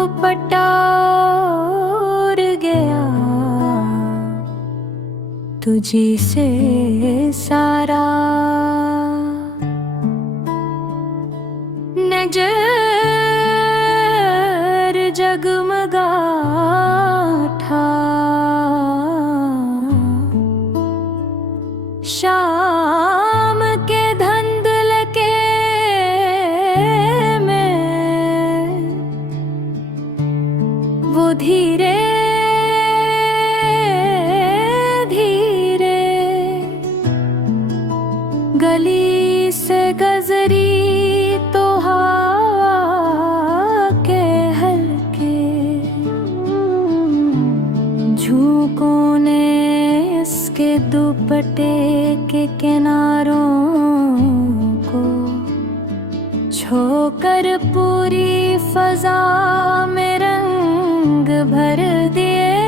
दुपट्टा उड़ गया तुझी से सारा। नजर जगमगा था शाम के धंधल के में वो धीरे धीरे गली से गजरी तो हवा के हल्के झोंकों ने इसके दुपट्टे के किनारों को छोकर पूरी फजा में रंग भर दिए।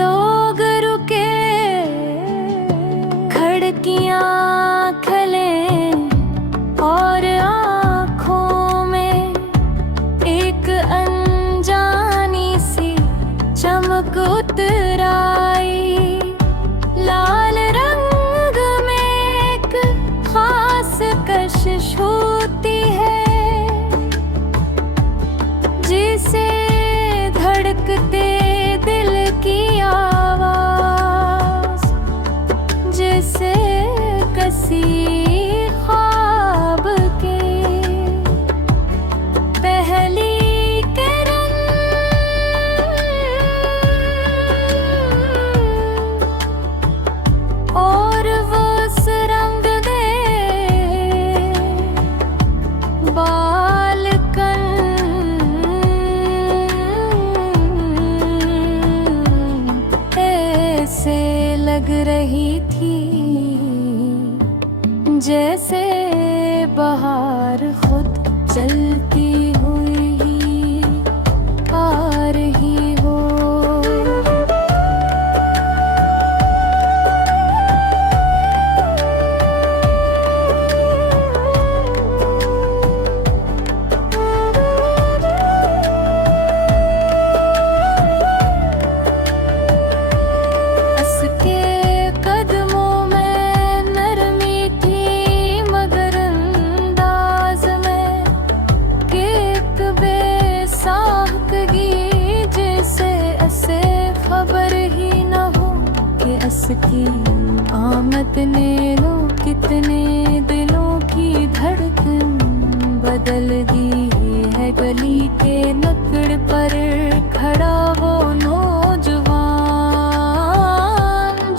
लोग रुके, खिड़कियां खले और आँखों में एक अनजानी सी चमक उतर आई। लाल रंग में एक खास कशिश होती है जिसे धड़कते दिल की आवाज, जिसे कसी ख्वाब के पहली किरण और वो रंग दे बालकन ऐसे लग रही थी जैसे बहार खुद चलती हुई ही आ रही हो। उसके कदमों में नरमी थी मगर अंदाज में कि एक बेसाख्तगी जिसे ऐसे खबर ही न हो कि उसकी आमद ने लो कितने दिलों की धड़कन बदल दी है। गली के नकड़ पर खड़ा वो नौजवान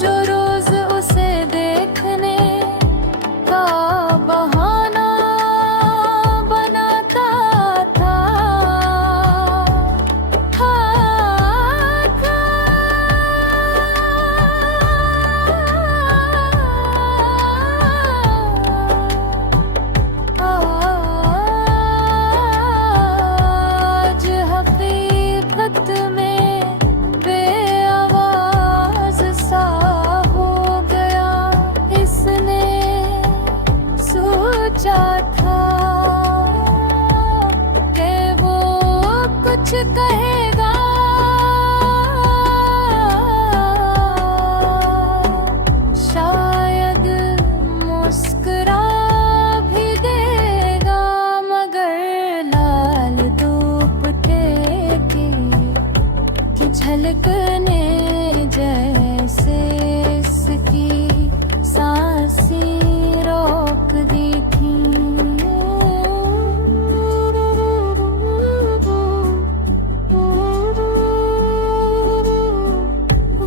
जो रोज उसे देखने का बहाना बनाता था। आज हकीकत में बेआवाज सा हो गया। इसने सोचा था कि वो कुछ कहेगा, शायद मुस्कुरा भी देगा, मगर लाल दुपट्टे की झलकने जैसे इसकी सांसें रोक दी थी।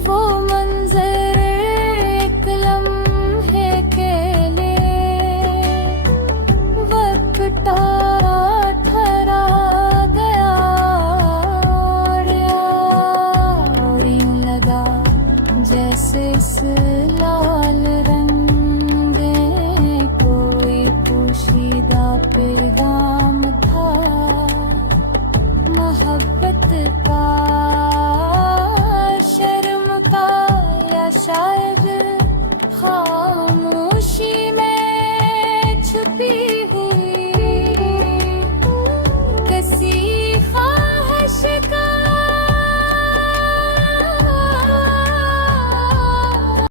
वो मंजर एक लम्हे के लिए वक्त ठहरा गया और यूं लगा जैसे इस लाल रंग में कोई पोशीदा पैगाम था मोहब्बत का।